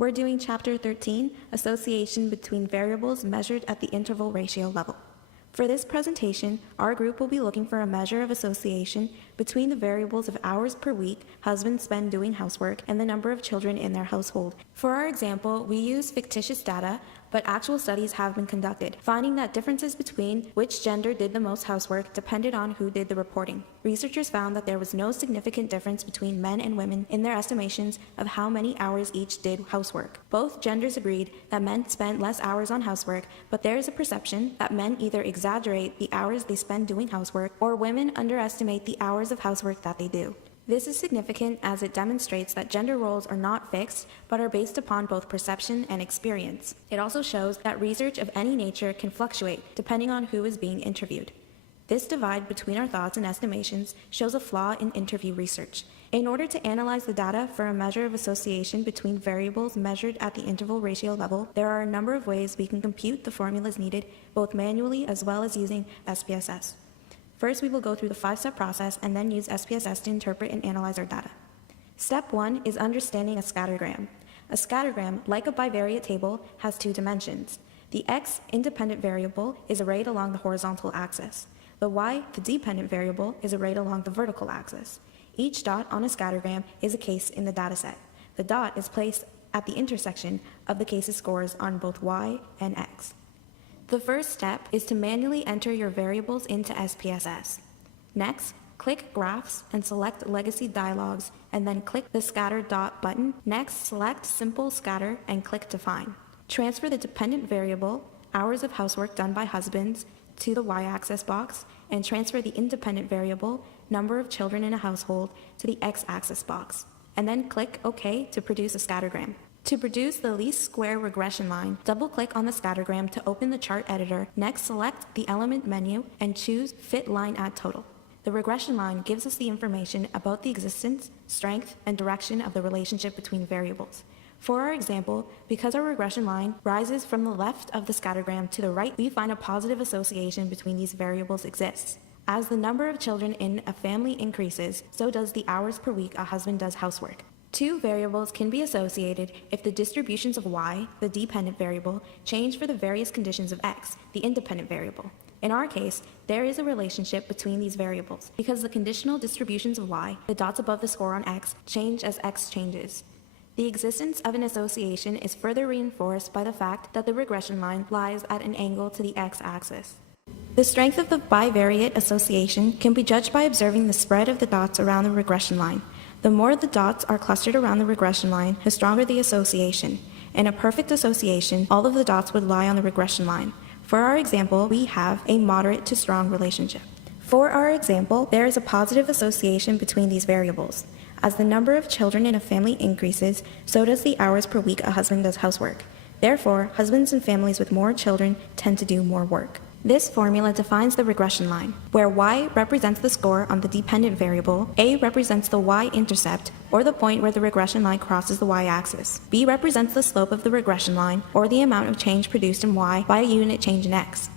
We're doing Chapter 13, Association between Variables Measured at the Interval Ratio Level. For this presentation, our group will be looking for a measure of association between the variables of hours per week husbands spend doing housework and the number of children in their household. For our example, we use fictitious data, but actual studies have been conducted, finding that differences between which gender did the most housework depended on who did the reporting. Researchers found that there was no significant difference between men and women in their estimations of how many hours each did housework. Both genders agreed that men spent less hours on housework, but there is a perception that men either exaggerate the hours they spend doing housework or women underestimate the hours of housework that they do. This is significant as it demonstrates that gender roles are not fixed, but are based upon both perception and experience. It also shows that research of any nature can fluctuate depending on who is being interviewed. This divide between our thoughts and estimations shows a flaw in interview research. In order to analyze the data for a measure of association between variables measured at the interval ratio level, there are a number of ways we can compute the formulas needed, both manually as well as using SPSS. First, we will go through the 5-step process and then use SPSS to interpret and analyze our data. Step 1 is understanding a scattergram. A scattergram, like a bivariate table, has 2 dimensions. The x independent variable is arrayed along the horizontal axis. The y, the dependent variable, is arrayed along the vertical axis. Each dot on a scattergram is a case in the dataset. The dot is placed at the intersection of the cases scores on both y and x. The first step is to manually enter your variables into SPSS. Next, click Graphs and select Legacy Dialogs, and then click the Scatter Dot button. Next, select Simple Scatter and click Define. Transfer the dependent variable, hours of housework done by husbands, to the y-axis box, and transfer the independent variable, number of children in a household, to the x-axis box. And then click OK to produce a scattergram. To produce the least square regression line, double-click on the scattergram to open the chart editor. Next, select the element menu and choose Fit Line at Total. The regression line gives us the information about the existence, strength, and direction of the relationship between variables. For our example, because our regression line rises from the left of the scattergram to the right, we find a positive association between these variables exists. As the number of children in a family increases, so does the hours per week a husband does housework. 2 variables can be associated if the distributions of y, the dependent variable, change for the various conditions of x, the independent variable. In our case, there is a relationship between these variables because the conditional distributions of y, the dots above the score on x, change as x changes. The existence of an association is further reinforced by the fact that the regression line lies at an angle to the x-axis. The strength of the bivariate association can be judged by observing the spread of the dots around the regression line. The more the dots are clustered around the regression line, the stronger the association. In a perfect association, all of the dots would lie on the regression line. For our example, we have a moderate to strong relationship. For our example, there is a positive association between these variables. As the number of children in a family increases, so does the hours per week a husband does housework. Therefore, husbands and families with more children tend to do more work. This formula defines the regression line, where y represents the score on the dependent variable, a represents the y-intercept, or the point where the regression line crosses the y-axis. B represents the slope of the regression line, or the amount of change produced in y by a unit change in x.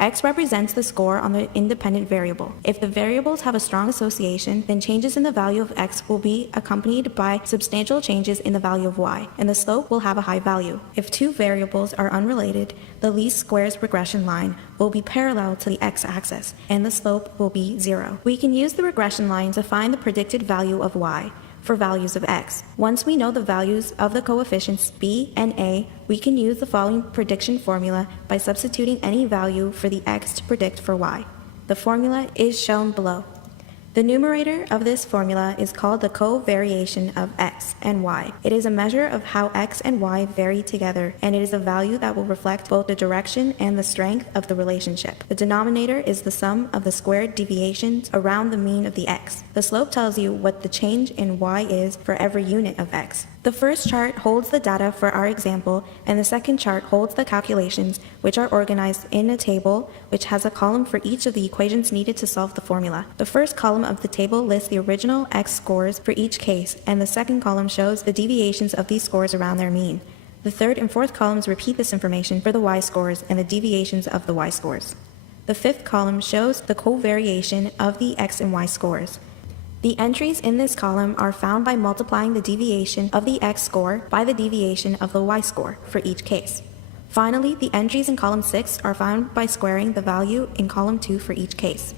X represents the score on the independent variable. If the variables have a strong association, then changes in the value of x will be accompanied by substantial changes in the value of y, and the slope will have a high value. If 2 variables are unrelated, the least squares regression line will be parallel to the x-axis, and the slope will be 0. We can use the regression line to find the predicted value of y for values of x. Once we know the values of the coefficients b and a, we can use the following prediction formula by substituting any value for the x to predict for y. The formula is shown below. The numerator of this formula is called the covariation of x and y. It is a measure of how x and y vary together, and it is a value that will reflect both the direction and the strength of the relationship. The denominator is the sum of the squared deviations around the mean of the x. The slope tells you what the change in y is for every unit of x. The first chart holds the data for our example, and the second chart holds the calculations, which are organized in a table which has a column for each of the equations needed to solve the formula. The first column of the table lists the original x scores for each case, and the second column shows the deviations of these scores around their mean. The third and fourth columns repeat this information for the y scores and the deviations of the y scores. The fifth column shows the covariation of the x and y scores. The entries in this column are found by multiplying the deviation of the x score by the deviation of the y score for each case. Finally, the entries in column 6 are found by squaring the value in column 2 for each case.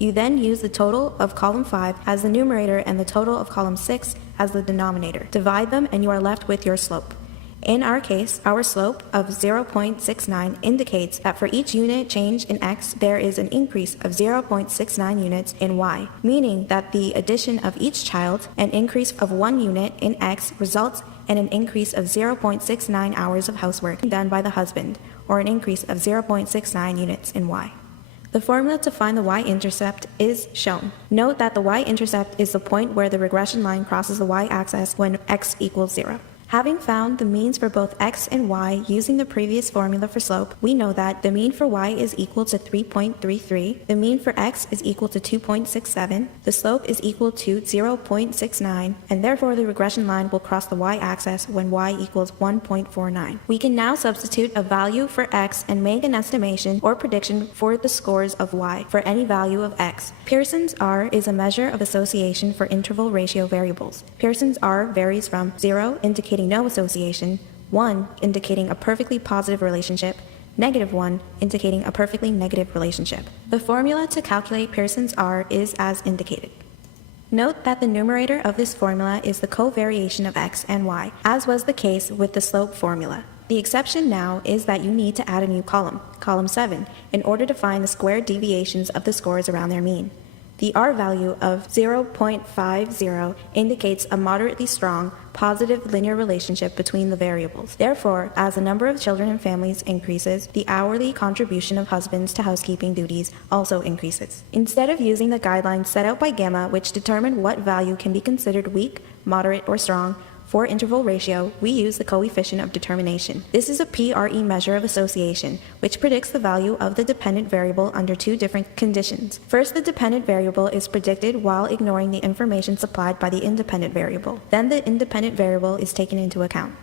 You then use the total of column 5 as the numerator and the total of column 6 as the denominator. Divide them and you are left with your slope. In our case, our slope of 0.69 indicates that for each unit change in x, there is an increase of 0.69 units in y, meaning that the addition of each child, an increase of 1 unit in x, results in an increase of 0.69 hours of housework done by the husband, or an increase of 0.69 units in y. The formula to find the y-intercept is shown. Note that the y-intercept is the point where the regression line crosses the y-axis when x equals 0. Having found the means for both x and y using the previous formula for slope, we know that the mean for y is equal to 3.33, the mean for x is equal to 2.67, the slope is equal to 0.69, and therefore the regression line will cross the y-axis when y equals 1.49. We can now substitute a value for x and make an estimation or prediction for the scores of y for any value of x. Pearson's R is a measure of association for interval ratio variables. Pearson's R varies from 0, indicating no association, 1 indicating a perfectly positive relationship, -1 indicating a perfectly negative relationship. The formula to calculate Pearson's R is as indicated. Note that the numerator of this formula is the covariation of x and y, as was the case with the slope formula. The exception now is that you need to add a new column, column 7, in order to find the squared deviations of the scores around their mean. The R value of 0.50 indicates a moderately strong, positive linear relationship between the variables. Therefore, as the number of children and families increases, the hourly contribution of husbands to housekeeping duties also increases. Instead of using the guidelines set out by Gamma, which determine what value can be considered weak, moderate, or strong, for interval ratio, we use the coefficient of determination. This is a PRE measure of association, which predicts the value of the dependent variable under two different conditions. First, the dependent variable is predicted while ignoring the information supplied by the independent variable. Then the independent variable is taken into account.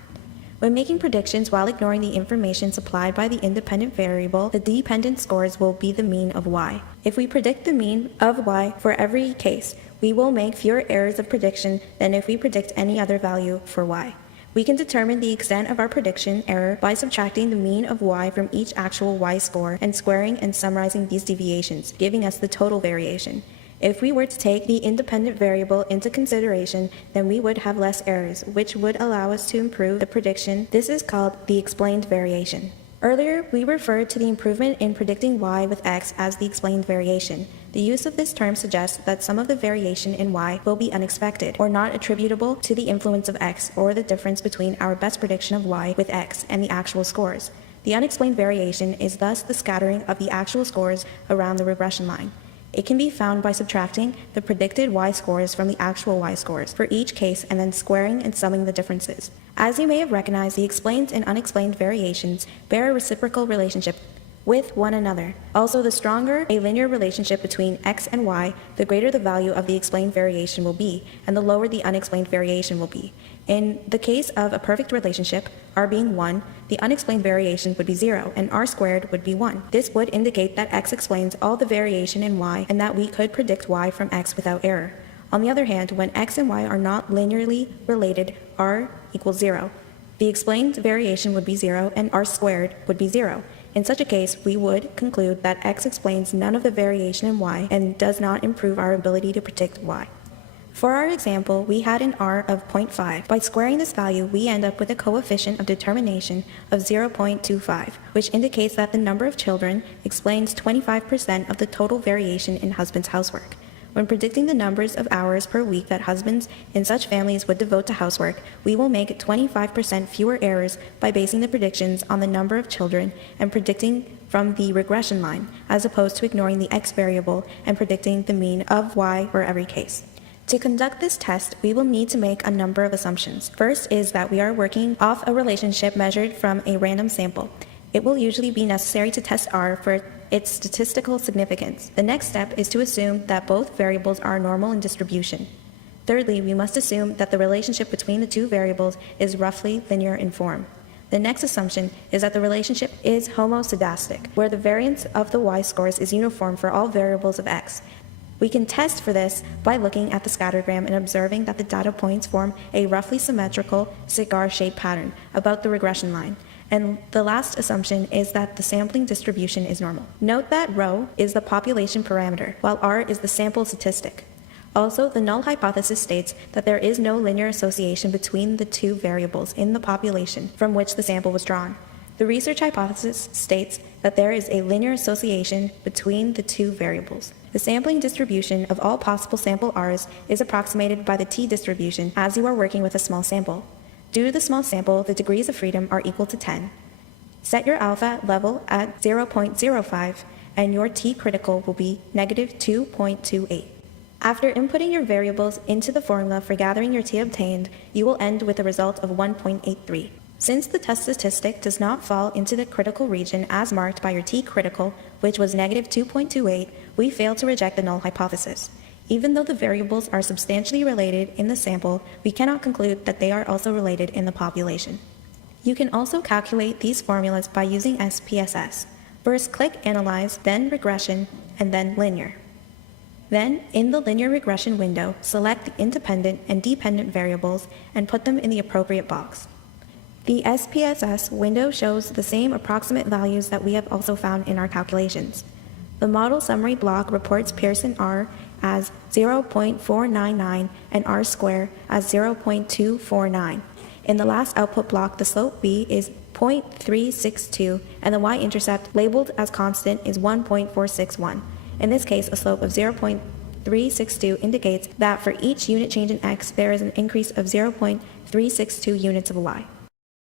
When making predictions while ignoring the information supplied by the independent variable, the dependent scores will be the mean of y. If we predict the mean of y for every case, we will make fewer errors of prediction than if we predict any other value for y. We can determine the extent of our prediction error by subtracting the mean of y from each actual y score and squaring and summarizing these deviations, giving us the total variation. If we were to take the independent variable into consideration, then we would have less errors, which would allow us to improve the prediction. This is called the explained variation. Earlier, we referred to the improvement in predicting y with x as the explained variation. The use of this term suggests that some of the variation in y will be unexpected or not attributable to the influence of x or the difference between our best prediction of y with x and the actual scores. The unexplained variation is thus the scattering of the actual scores around the regression line. It can be found by subtracting the predicted y scores from the actual y scores for each case and then squaring and summing the differences. As you may have recognized, the explained and unexplained variations bear a reciprocal relationship with one another. Also, the stronger a linear relationship between x and y, the greater the value of the explained variation will be, and the lower the unexplained variation will be. In the case of a perfect relationship, r being 1, the unexplained variation would be 0, and r squared would be 1. This would indicate that x explains all the variation in y, and that we could predict y from x without error. On the other hand, when x and y are not linearly related, r equals 0. The explained variation would be 0, and r squared would be 0. In such a case, we would conclude that x explains none of the variation in y and does not improve our ability to predict y. For our example, we had an r of 0.5. By squaring this value, we end up with a coefficient of determination of 0.25, which indicates that the number of children explains 25% of the total variation in husband's housework. When predicting the numbers of hours per week that husbands in such families would devote to housework, we will make 25% fewer errors by basing the predictions on the number of children and predicting from the regression line, as opposed to ignoring the x variable and predicting the mean of y for every case. To conduct this test, we will need to make a number of assumptions. First is that we are working off a relationship measured from a random sample. It will usually be necessary to test r for its statistical significance. The next step is to assume that both variables are normal in distribution. Thirdly, we must assume that the relationship between the two variables is roughly linear in form. The next assumption is that the relationship is homoscedastic, where the variance of the y-scores is uniform for all variables of x. We can test for this by looking at the scattergram and observing that the data points form a roughly symmetrical cigar-shaped pattern about the regression line. And the last assumption is that the sampling distribution is normal. Note that rho is the population parameter, while r is the sample statistic. Also, the null hypothesis states that there is no linear association between the two variables in the population from which the sample was drawn. The research hypothesis states that there is a linear association between the two variables. The sampling distribution of all possible sample r's is approximated by the t-distribution as you are working with a small sample. Due to the small sample, the degrees of freedom are equal to 10. Set your alpha level at 0.05 and your t-critical will be negative 2.28. After inputting your variables into the formula for gathering your t obtained, you will end with a result of 1.83. Since the test statistic does not fall into the critical region as marked by your t-critical, which was negative 2.28, we fail to reject the null hypothesis. Even though the variables are substantially related in the sample, we cannot conclude that they are also related in the population. You can also calculate these formulas by using SPSS. First, click Analyze, then Regression, and then Linear. Then, in the linear regression window, select the independent and dependent variables and put them in the appropriate box. The SPSS window shows the same approximate values that we have also found in our calculations. The model summary block reports Pearson R as 0.499 and R square as 0.249. In the last output block, the slope B is 0.362 and the y-intercept labeled as constant is 1.461. In this case, a slope of 0.362 indicates that for each unit change in x, there is an increase of 0.362 units of y.